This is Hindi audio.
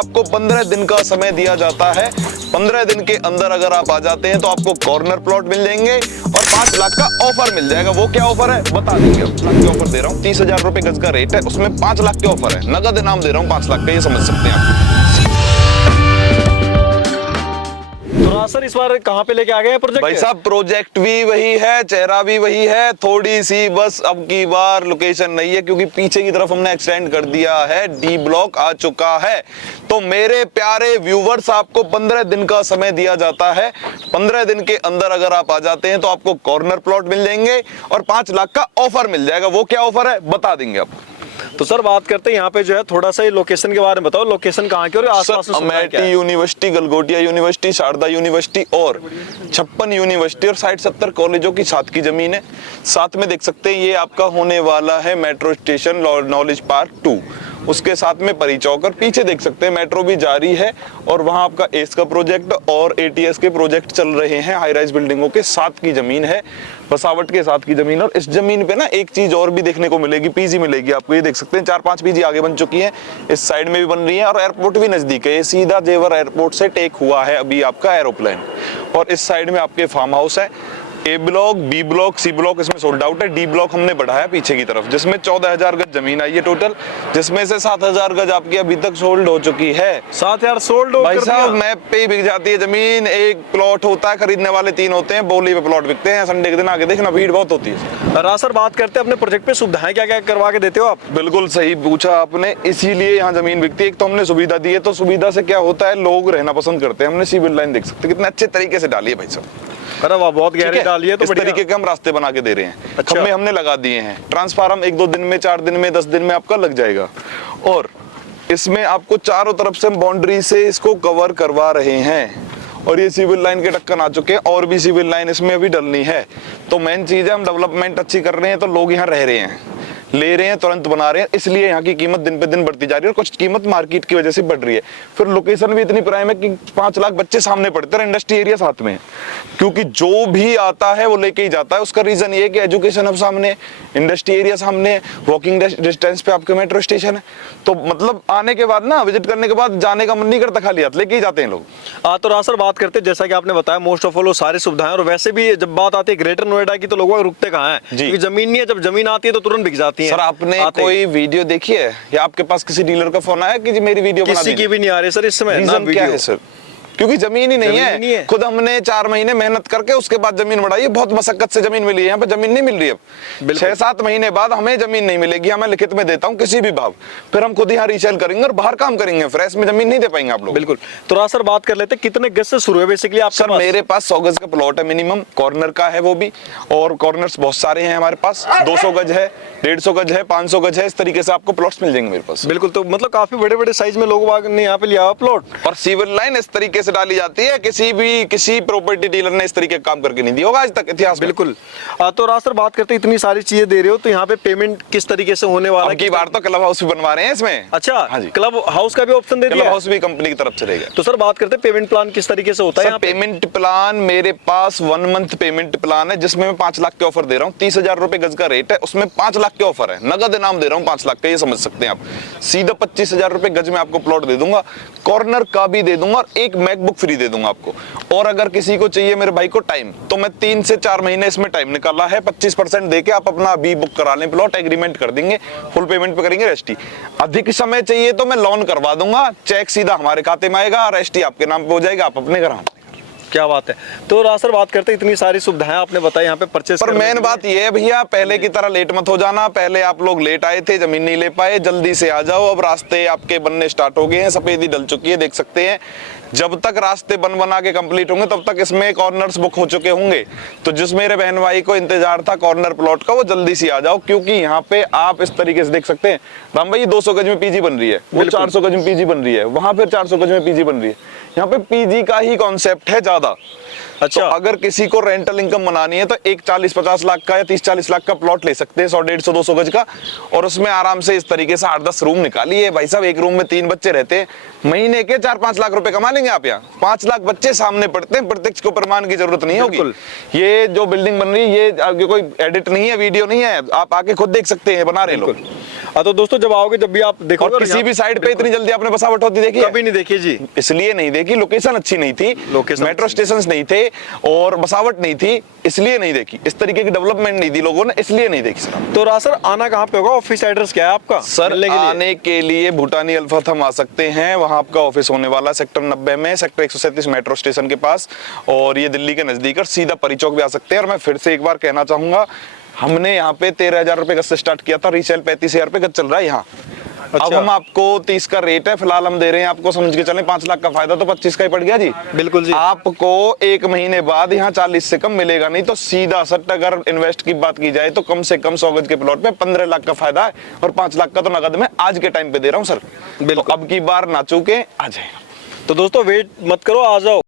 आपको 15 दिन का समय दिया जाता है। 15 दिन के अंदर अगर आप आ जाते हैं तो आपको कॉर्नर प्लॉट मिल जाएंगे और 5 लाख का ऑफर मिल जाएगा। वो क्या ऑफर है बता देंगे। 5 लाख के ऑफर दे रहा हूँ, 30,000 रुपए गज का रेट है, उसमें 5 लाख के ऑफर है, नगद इनाम दे रहा हूँ 5 लाख का, ये समझ सकते हैं आप। तो सर इस बार कहाँ पे लेके आ गए हैं प्रोजेक्ट? भाई साहब प्रोजेक्ट भी वही है, चेहरा भी वही है, थोड़ी सी बस अब की बार लोकेशन नहीं है क्योंकि पीछे की तरफ हमने एक्सटेंड कर दिया है, डी ब्लॉक आ चुका है। तो मेरे प्यारे व्यूवर्स, आपको 15 दिन का समय दिया जाता है। 15 दिन के अंदर अगर आप आ जाते हैं तो आपको कॉर्नर प्लॉट मिल जाएंगे और 5 लाख का ऑफर मिल जाएगा। वो क्या ऑफर है बता देंगे आप। तो सर बात करते हैं यहाँ पे जो है थोड़ा सा लोकेशन के बारे में बताओ, लोकेशन कहाँ की और आसपास में Amethi university, Galgotia university, Sharda university और 56 यूनिवर्सिटी और 60-70 कॉलेजों की साथ की जमीन है। साथ में देख सकते हैं ये आपका होने वाला है मेट्रो स्टेशन नॉलेज पार्क 2, उसके साथ में परी चौक, और पीछे देख सकते हैं मेट्रो भी जारी है और वहां आपका एस का प्रोजेक्ट और एटीएस के प्रोजेक्ट चल रहे हैं। हाई राइज बिल्डिंगों के साथ की जमीन है, बसावट के साथ की जमीन। और इस जमीन पे ना एक चीज और भी देखने को मिलेगी, पीजी मिलेगी आपको। ये देख सकते हैं 4-5 पीजी आगे बन चुकी है, इस साइड में भी बन रही है और एयरपोर्ट भी नजदीक है। ये सीधा जेवर एयरपोर्ट से टेक हुआ है अभी आपका एरोप्लेन। और इस साइड में आपके फार्म हाउस है। A block, B block, C block इसमें सोल्ड आउट है। डी ब्लॉक हमने बढ़ाया पीछे की तरफ, जिसमें 14,000 गज जमीन आई है टोटल, जिसमें से 7,000 गज आपकी अभी तक सोल्ड हो चुकी है। 7,000 सोल्ड हो भाई साहब मैप पे ही बिक जाती है जमीन। एक प्लॉट होता है, खरीदने वाले 3 होते हैं, बोली पे प्लॉट बिकते हैं। संडे के दिन आके देखना, भीड़ बहुत होती है। सर बात करते हैं अपने प्रोजेक्ट पे सुविधाएं क्या क्या करवा के देते हो आप? बिल्कुल सही पूछा आपने, इसीलिए यहाँ जमीन बिकती है। एक तो हमने सुविधा दी है, तो सुविधा से क्या होता है, लोग रहना पसंद करते हैं। हमने सिविल लाइन देख सकते हैं कितने अच्छे तरीके से डाली है भाई साहब। अरे वाह, बहुत गहरी डाली है। तो इस तरीके के हम रास्ते बना के दे रहे हैं। अच्छा। खंभे हमने लगा दिए हैं। ट्रांसफार्मर 1-2 दिन में, 4 दिन में, 10 दिन में आपका लग जाएगा। और इसमें आपको चारों तरफ से बाउंड्री से इसको कवर करवा रहे हैं। और ये सिविल लाइन के ढक्कन आ चुके हैं और भी सिविल लाइन इसमें अभी डलनी है। तो मेन चीज है, हम डेवलपमेंट अच्छी कर रहे हैं तो लोग यहाँ रह रहे हैं, ले रहे हैं, तुरंत बना रहे हैं, इसलिए यहाँ की कीमत दिन पे दिन बढ़ती जा रही है। और कुछ कीमत मार्केट की वजह से बढ़ रही है। फिर लोकेशन भी इतनी प्राइम है कि 5 लाख बच्चे सामने पढ़ते हैं, इंडस्ट्री एरिया साथ में है। क्योंकि जो भी आता है वो लेके ही जाता है। उसका रीजन ये है कि एजुकेशन अब सामने, इंडस्ट्री एरिया सामने, वॉकिंग डिस्टेंस पे आपके मेट्रो स्टेशन है। तो मतलब आने के बाद ना, विजिट करने के बाद जाने का मन नहीं करता, खाली हाथ लेके ही जाते हैं लोग। तो रासर बात करते हैं, जैसा कि आपने बताया मोस्ट ऑफ ऑल सारी सुविधाएं। और वैसे भी जब बात आती है ग्रेटर नोएडा की तो लोग रुकते कहाँ हैं, क्योंकि जमीन नहीं है। जब जमीन आती है तो तुरंत बिक जाती है। सर आपने कोई वीडियो देखी है या आपके पास किसी डीलर का फोन आया कि जी मेरी वीडियो बना दीजिए? किसी की भी नहीं आ रही सर इस समय। रीजन क्या है सर? क्योंकि जमीन ही नहीं है। खुद हमने 4 महीने मेहनत करके उसके बाद जमीन बढ़ाई है। बहुत मशक्कत से जमीन मिली है, यहाँ पे जमीन नहीं मिल रही है। अब 6-7 महीने बाद हमें जमीन नहीं मिलेगी। मैं लिखित में देता हूँ किसी भी भाव, फिर हम खुद यहाँ रीसेल करेंगे और बाहर काम करेंगे। फ्रेश में जमीन नहीं दे पाएंगे आप लोग। बिल्कुल। तो सर बात कर लेते हैं कितने गज से शुरू है बेसिकली आप? सर मेरे पास 100 गज का प्लॉट है मिनिमम, कॉर्नर का है वो भी। और कॉर्नर्स बहुत सारे हैं हमारे पास, 200 गज है, 150 गज है, 500 गज है। इस तरीके से आपको प्लॉट्स मिल जाएंगे मेरे पास। बिल्कुल। तो मतलब काफी बड़े बड़े साइज में लोग ने यहाँ पे लिया प्लॉट। और सिविल लाइन इस तरीके से डाली जाती है, किसी प्रॉपर्टी डीलर ने इस तरीके का काम करके नहीं दिया होगा आज तक इतिहास में। बिल्कुल। तो रास्तर बात करते हैं, इतनी सारी चीजें दे रहे हो, तो यहाँ पे पेमेंट किस तरीके से होने वाला है? की बार तो क्लब हाउस भी बनवा रहे हैं इसमें। अच्छा, हाँ जी, क्लब हाउस का भी ऑप्शन दे दिया। क्लब हाउस भी कंपनी की तरफ से रहेगा। तो सर बात करते हैं पेमेंट प्लान किस तरीके से होता है? पेमेंट प्लान मेरे पास 1 मंथ पेमेंट प्लान है, जिसमें मैं 5 लाख के ऑफर दे रहा हूँ। 30,000 रुपए गज का रेट है, उसमें 5 लाख के ऑफर है, नगद इनाम दे रहा हूँ 5 लाख का, ये समझ सकते हैं आप। सीधा 25,000 रुपए गज में आपको प्लॉट दे दूंगा, कॉर्नर का भी दे दूंगा और एक मैकबुक फ्री दे दूंगा आपको। और अगर किसी को चाहिए मेरे भाई को टाइम, तो मैं 3 से 4 महीने इसमें टाइम निकाला है। 25% देके आप अपना अभी बुक करा लें, प्लॉट एग्रीमेंट कर देंगे, फुल पेमेंट पे करेंगे रजिस्ट्री। अधिक समय चाहिए तो मैं लोन करवा दूंगा, चेक सीधा हमारे खाते में आएगा, रजिस्ट्री आपके नाम पे हो जाएगा, आप अपने घर। क्या बात है। तो रासर बात करते हैं, इतनी सारी सुविधाएं आपने बताई यहाँ पे परचेस। पर मेन बात ये है भैया, पहले की तरह लेट मत हो जाना। पहले आप लोग लेट आए थे, जमीन नहीं ले पाए, जल्दी से आ जाओ। अब रास्ते आपके बनने स्टार्ट हो गए हैं, सफेदी डल चुकी है, देख सकते हैं। जब तक रास्ते बना के कंप्लीट होंगे तब तक इसमें कॉर्नर्स बुक हो चुके होंगे। तो जिस मेरे बहन भाई को इंतजार था कॉर्नर प्लॉट का, वो जल्दी से आ जाओ, क्योंकि यहाँ पे आप इस तरीके से देख सकते हैं। राम भाई 200 गज में पीजी बन रही है, वो 400 गज में पीजी बन रही है, वहां फिर 400 गज में पीजी बन रही है। यहाँ पे पीजी का ही कॉन्सेप्ट है ज्यादा। अच्छा, तो अगर किसी को रेंटल इनकम बनानी है तो एक 40-50 लाख का या 30-40 लाख का प्लॉट ले सकते हैं, 100-150-200 गज का। और उसमें आराम से इस तरीके से 8-10 रूम निकालिए भाई साहब। एक रूम में 3 बच्चे रहते हैं, महीने के 4-5 लाख रुपए कमा लेंगे आप। यहाँ 5 लाख बच्चे सामने पढ़ते हैं, प्रत्यक्ष को प्रमाण की जरूरत नहीं होगी। ये जो बिल्डिंग बन रही है, ये कोई एडिट नहीं है, वीडियो नहीं है, आप आके खुद देख सकते हैं, बना रहे लोग। तो दोस्तों जब आओगे, जब भी आप देखोगे, और किसी भी साइड पे इतनी जल्दी आपने बसावट होती देखी है? कभी नहीं देखी जी। इसलिए नहीं देखी, लोकेशन अच्छी नहीं थी, लोकेशन मेट्रो स्टेशंस नहीं थे और बसावट नहीं थी, इसलिए नहीं देखी। इस तरीके की डेवलपमेंट नहीं दी लोगों ने, इसलिए नहीं देखी सर। तो राज सर, आना कहाँ पे होगा? ऑफिस एड्रेस क्या है आपका सर? आने के लिए भूटानी अल्फा हम आ सकते हैं, वहां आपका ऑफिस होने वाला सेक्टर 90 में, सेक्टर 137 मेट्रो स्टेशन के पास, और ये दिल्ली के नजदीक है। सीधा परी चौक भी आ सकते हैं। और मैं फिर से एक बार कहना चाहूंगा, हमने यहाँ पे 13,000 रुपए गज से स्टार्ट किया था, रीसेल 35,000 रुपए गज चल रहा है यहाँ। अच्छा। अब हम आपको 30 का रेट है फिलहाल हम दे रहे हैं आपको, समझ के चलें 5 लाख का फायदा तो 25 का ही पड़ गया जी। बिल्कुल जी। आपको 1 महीने बाद यहाँ 40 से कम मिलेगा नहीं, तो सीधा सट्टा अगर इन्वेस्ट की बात की जाए तो कम से कम 100 गज के प्लॉट पे 15 लाख का फायदा है, और 5 लाख का तो नगद में आज के टाइम पे दे रहा हूँ सर। तो अब की बार ना चूके, आ जाए। तो दोस्तों वेट मत करो, आ जाओ।